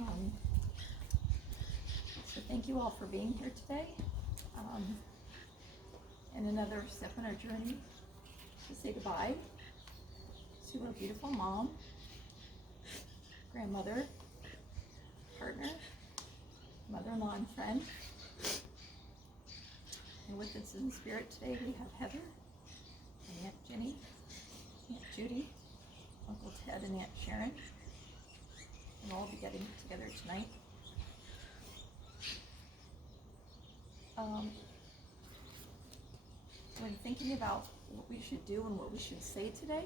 Um, so thank you all for being here today. And another step on our journey to say goodbye to a beautiful mom, grandmother, partner, mother-in-law, and friend. And with us in spirit today, we have Heather, and Aunt Jenny, Aunt Judy, Uncle Ted, and Aunt Sharon. And we'll all be getting together tonight. When thinking about what we should do and what we should say today,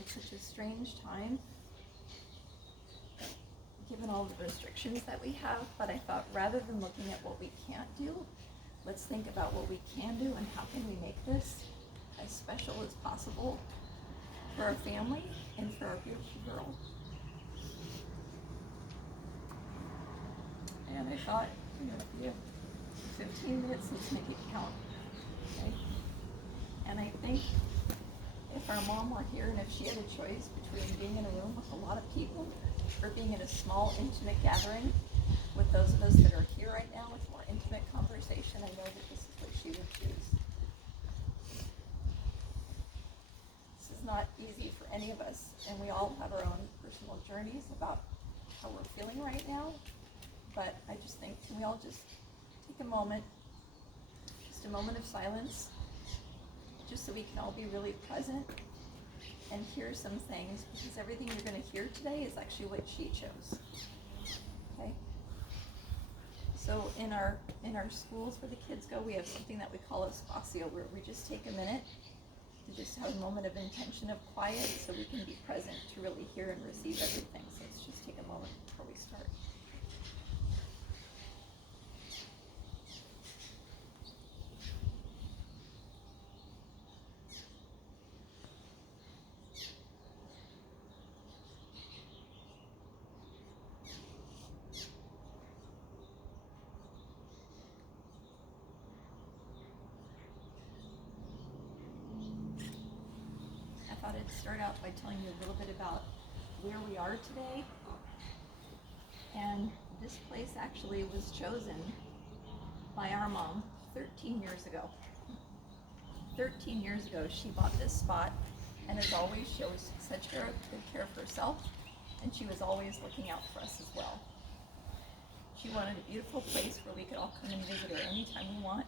it's such a strange time, given all the restrictions that we have, but I thought rather than looking at what we can't do, let's think about what we can do and how can we make this as special as possible for our family and for our beautiful girl. And I thought, if you have 15 minutes, let's make it count, okay? And I think if our mom were here and if she had a choice between being in a room with a lot of people or being in a small, intimate gathering with those of us that are here right now with more intimate conversation, I know that this is what she would choose. This is not easy for any of us, and we all have our own personal journeys about how we're feeling right now, but I just think, can we all just take a moment, just a moment of silence, just so we can all be really present and hear some things, because everything you're going to hear today is actually what she chose. Okay? So in our schools where the kids go, we have something that we call a spazio, where we just take a minute to just have a moment of intention of quiet so we can be present to really hear and receive everything. So let's just take a moment before we start. I thought I'd start out by telling you a little bit about where we are today. And this place actually was chosen by our mom 13 years ago. 13 years ago, she bought this spot, and as always, she always took such good care of herself, and she was always looking out for us as well. She wanted a beautiful place where we could all come and visit her anytime we want,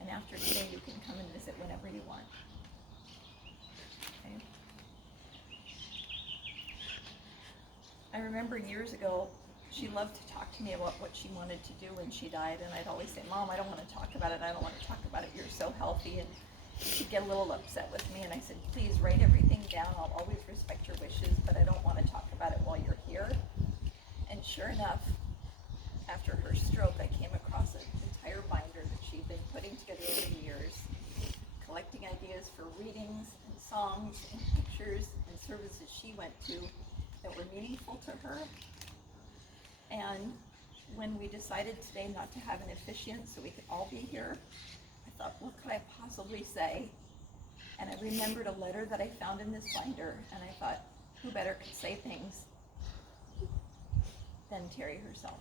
and after today, you can come and visit whenever you want. Okay. I remember years ago, she loved to talk to me about what she wanted to do when she died, and I'd always say, Mom, I don't want to talk about it, I don't want to talk about it, you're so healthy, and she'd get a little upset with me, and I said, please write everything down, I'll always respect your wishes, but I don't want to talk about it while you're here. And sure enough, after her stroke, I came across an entire binder that she'd been putting together over the years, collecting ideas for readings and songs and pictures and services she went to that were meaningful to her. And when we decided today not to have an officiant so we could all be here, I thought, what could I possibly say? And I remembered a letter that I found in this binder, and I thought, who better could say things than Terry herself?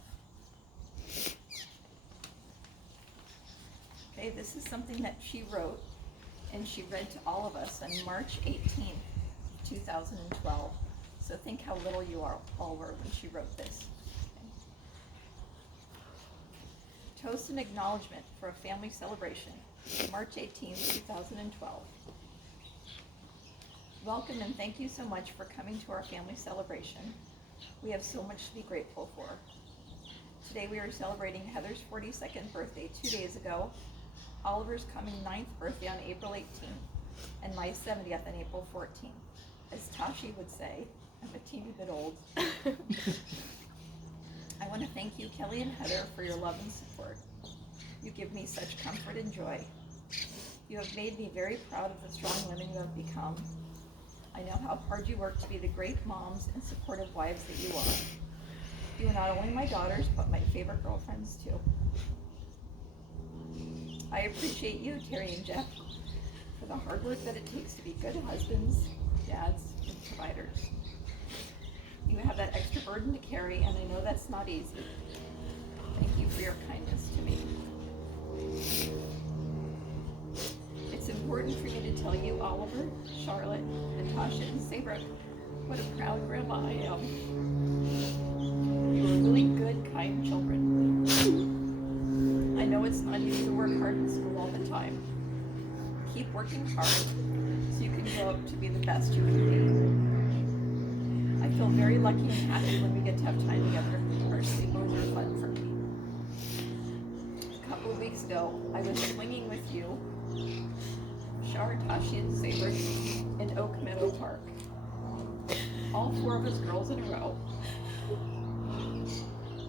Okay, this is something that she wrote, and she read to all of us on March 18th, 2012. So think how little you all were when she wrote this. Okay. Toast and acknowledgement for a family celebration, March 18th, 2012. Welcome and thank you so much for coming to our family celebration. We have so much to be grateful for. Today we are celebrating Heather's 42nd birthday 2 days ago, Oliver's coming 9th birthday on April 18th, and my 70th on April 14th. As Tashi would say, I'm a teeny bit old. I want to thank you, Kelly and Heather, for your love and support. You give me such comfort and joy. You have made me very proud of the strong women you have become. I know how hard you work to be the great moms and supportive wives that you are. You are not only my daughters, but my favorite girlfriends too. I appreciate you, Terry and Jeff, for the hard work that it takes to be good husbands, dads, and providers. burden to carry, and I know that's not easy. Thank you for your kindness to me. It's important for me to tell you, Oliver, Charlotte, Natasha, and Sabra, what a proud grandma I am. You are really good, kind children. I know it's not easy to work hard in school all the time. Keep working hard so you can grow up to be the best you can be. I feel very lucky and happy when we get to have time together. Our sleepovers are fun for me. A couple of weeks ago, I was swinging with you, Shar, Tashi, and Saber in Oak Meadow Park. All 4 of us girls in a row.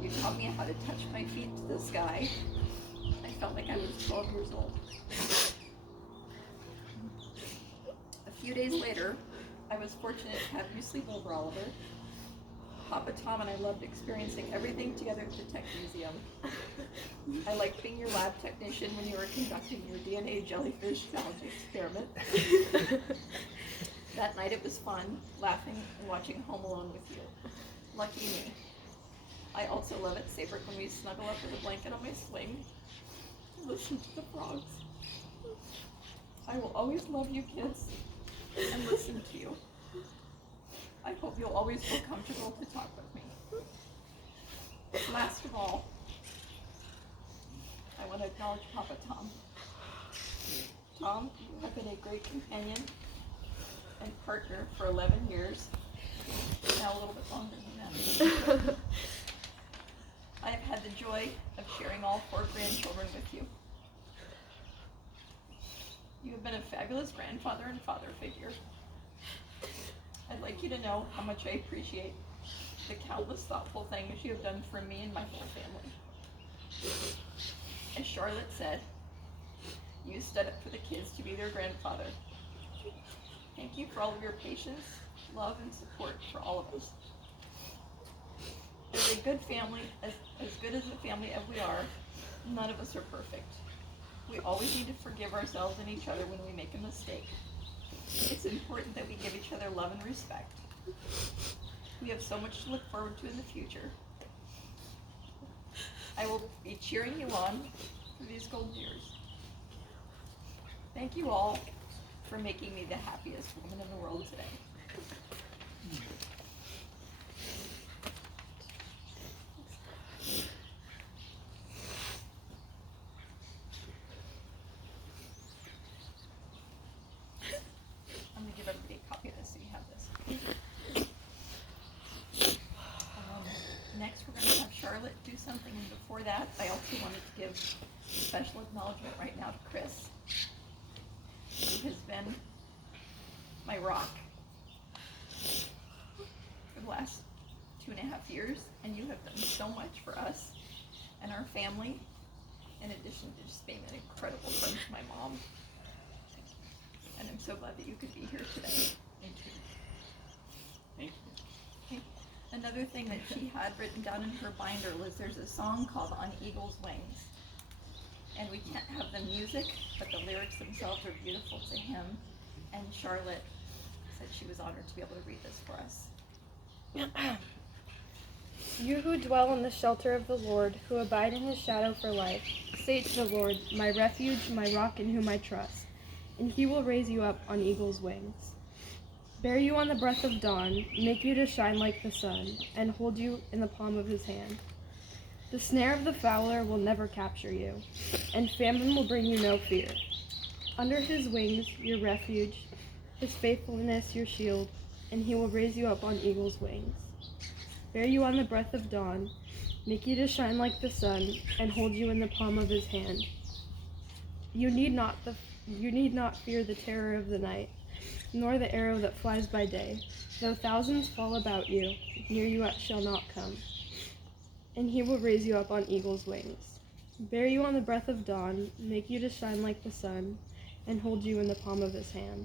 You taught me how to touch my feet to the sky. I felt like I was 12 years old. A few days later, I was fortunate to have you sleep over, Oliver. Papa Tom and I loved experiencing everything together at the Tech Museum. I liked being your lab technician when you were conducting your DNA jellyfish challenge experiment. That night it was fun, laughing and watching Home Alone with you. Lucky me. I also love at Sabrick when we snuggle up with a blanket on my swing and listen to the frogs. I will always love you kids and listen to you. I hope you'll always feel comfortable to talk with me. Last of all, I want to acknowledge Papa Tom. Tom, you have been a great companion and partner for 11 years, now a little bit longer than that. I have had the joy of sharing all 4 grandchildren with you. You have been a fabulous grandfather and father figure. I'd like you to know how much I appreciate the countless thoughtful things you have done for me and my whole family. As Charlotte said, you stood up for the kids to be their grandfather. Thank you for all of your patience, love, and support for all of us. As a good family, as good as a family as we are, none of us are perfect. We always need to forgive ourselves and each other when we make a mistake. It's important that we give each other love and respect. We have so much to look forward to in the future. I will be cheering you on through these golden years. Thank you all for making me the happiest woman in the world today. I'm going to give everybody a copy of this so you have this. Next, we're going to have Charlotte do something, and before that, I also wanted to give special acknowledgement right now to Chris, who has been my rock for the last 2.5 years, and you have done so much for us and our family, in addition to just being an incredible friend to my mom. And I'm so glad that you could be here today. Thank you. Thank you. Okay. Another thing that she had written down in her binder was there's a song called On Eagle's Wings. And we can't have the music, but the lyrics themselves are beautiful to him. And Charlotte said she was honored to be able to read this for us. You who dwell in the shelter of the Lord, who abide in his shadow for life, say to the Lord, my refuge, my rock in whom I trust, and he will raise you up on eagle's wings. Bear you on the breath of dawn, make you to shine like the sun, and hold you in the palm of his hand. The snare of the fowler will never capture you, and famine will bring you no fear. Under his wings, your refuge, his faithfulness, your shield, and he will raise you up on eagle's wings. Bear you on the breath of dawn, make you to shine like the sun, and hold you in the palm of his hand. You need not fear the terror of the night, nor the arrow that flies by day. Though thousands fall about you, near you shall not come. And he will raise you up on eagle's wings. Bear you on the breath of dawn, make you to shine like the sun, and hold you in the palm of his hand.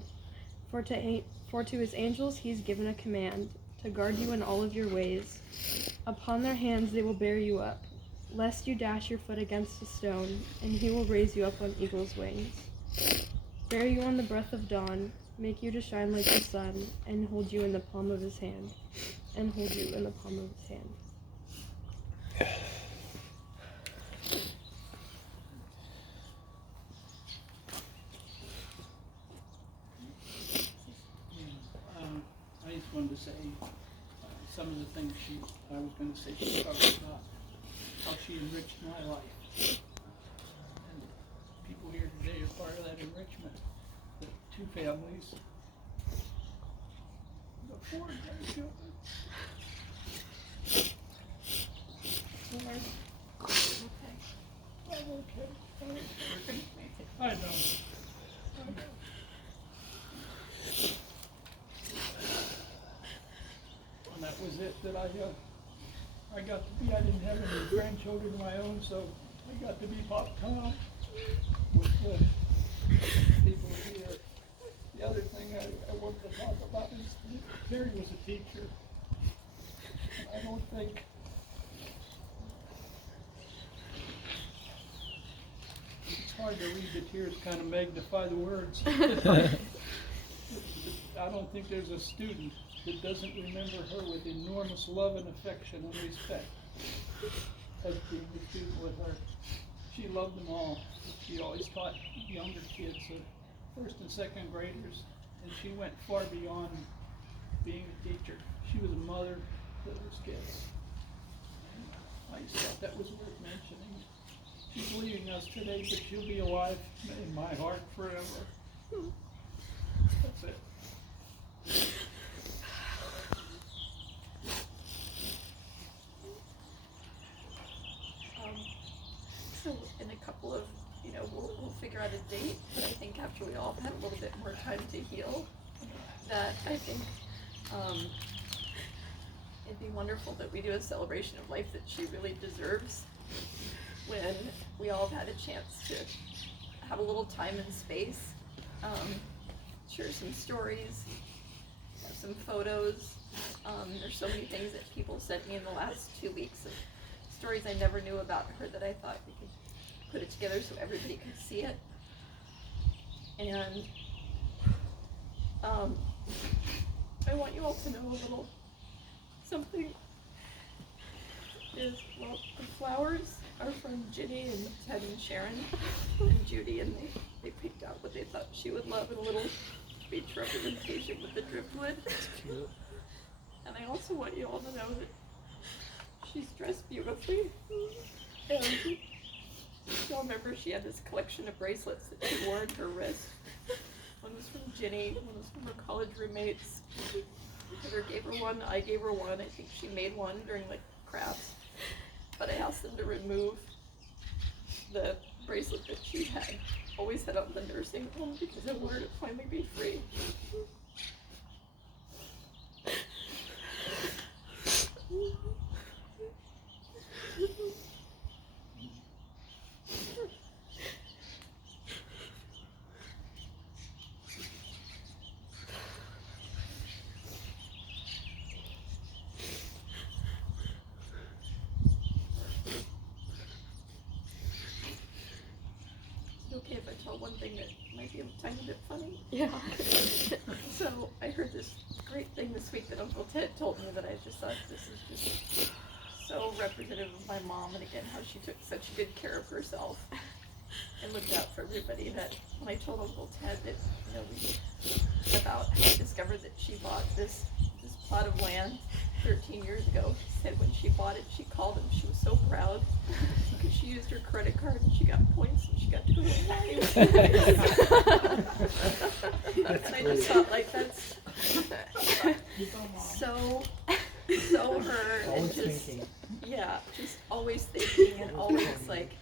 For to his angels he's given a command, to guard you in all of your ways. Upon their hands they will bear you up, lest you dash your foot against a stone, and he will raise you up on eagle's wings. Bear you on the breath of dawn, make you to shine like the sun, and hold you in the palm of his hand. and hold you in the palm of his hand. I just wanted to say some of the things I was going to say she talked about how she enriched my life. And people here today are part of that enrichment. The 2 families, the 4 grandchildren. I'm okay. I know. And that was it that I got to be. I didn't have any grandchildren of my own, so I got to be Pop Tom with the people here. The other thing I wanted to talk about is Terry was a teacher. And I don't think it's hard to read, the tears kind of magnify the words. I don't think there's a student that doesn't remember her with enormous love and affection and respect as being a student with her. She loved them all. She always taught younger kids, first and second graders, and she went far beyond being a teacher. She was a mother to those kids. And I just thought that was worth mentioning. She's leaving us today, but she'll be alive in my heart forever. That's it. So in a couple of, we'll figure out a date, but I think after we all had a little bit more time to heal, that I think it'd be wonderful that we do a celebration of life that she really deserves, when we all have had a chance to have a little time and space, share some stories, have some photos. There's so many things that people sent me in the last 2 weeks of stories I never knew about her that I thought we could put it together so everybody could see it. And I want you all to know a little something is, well, the flowers are from Ginny and Ted and Sharon and Judy, and they picked out what they thought she would love in a little beach representation with the driftwood. That's cute. And I also want you all to know that she's dressed beautifully. And y'all remember she had this collection of bracelets that she wore on her wrist. One was from Ginny, one was from her college roommates. Heather gave her one, I gave her one. I think she made one during like crafts. But I asked them to remove the bracelet that she had always had on the nursing home because I wanted her to finally be free. Okay, if I tell one thing that might be a tiny bit funny? Yeah. So I heard this great thing this week that Uncle Ted told me that I just thought this is just so representative of my mom, and again how she took such good care of herself and looked out for everybody. That when I told Uncle Ted that about how I discovered that she bought this plot of land 13 years ago, he said when she bought it, she called him. She was so proud because she used her credit card and she got points and she got to go to Hawaii. And I just thought, like, that's so her, and just just always thinking and always like,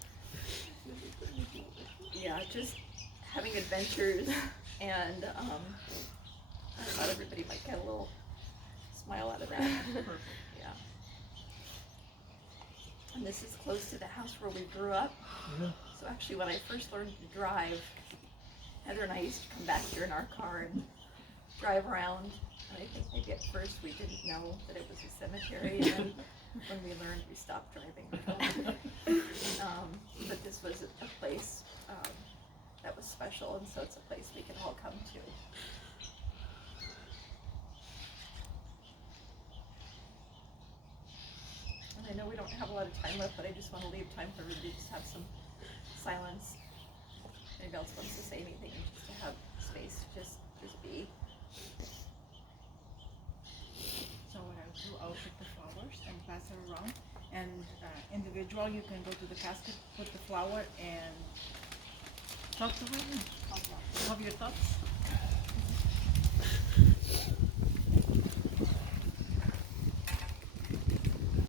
just having adventures, and I thought everybody might get a little smile out of that. Yeah. And this is close to the house where we grew up. So actually when I first learned to drive, Heather and I used to come back here in our car and drive around. And I think maybe at first we didn't know that it was a cemetery, and then when we learned, we stopped driving. But this was a place that was special, and so it's a place we can all come to. I know we don't have a lot of time left, but I just want to leave time for everybody to just have some silence. If anybody else wants to say anything, just to have space, just be. So what I'll do, I'll pick the flowers and pass it around. And individual, you can go to the casket, put the flower, and talk to her. Have your thoughts.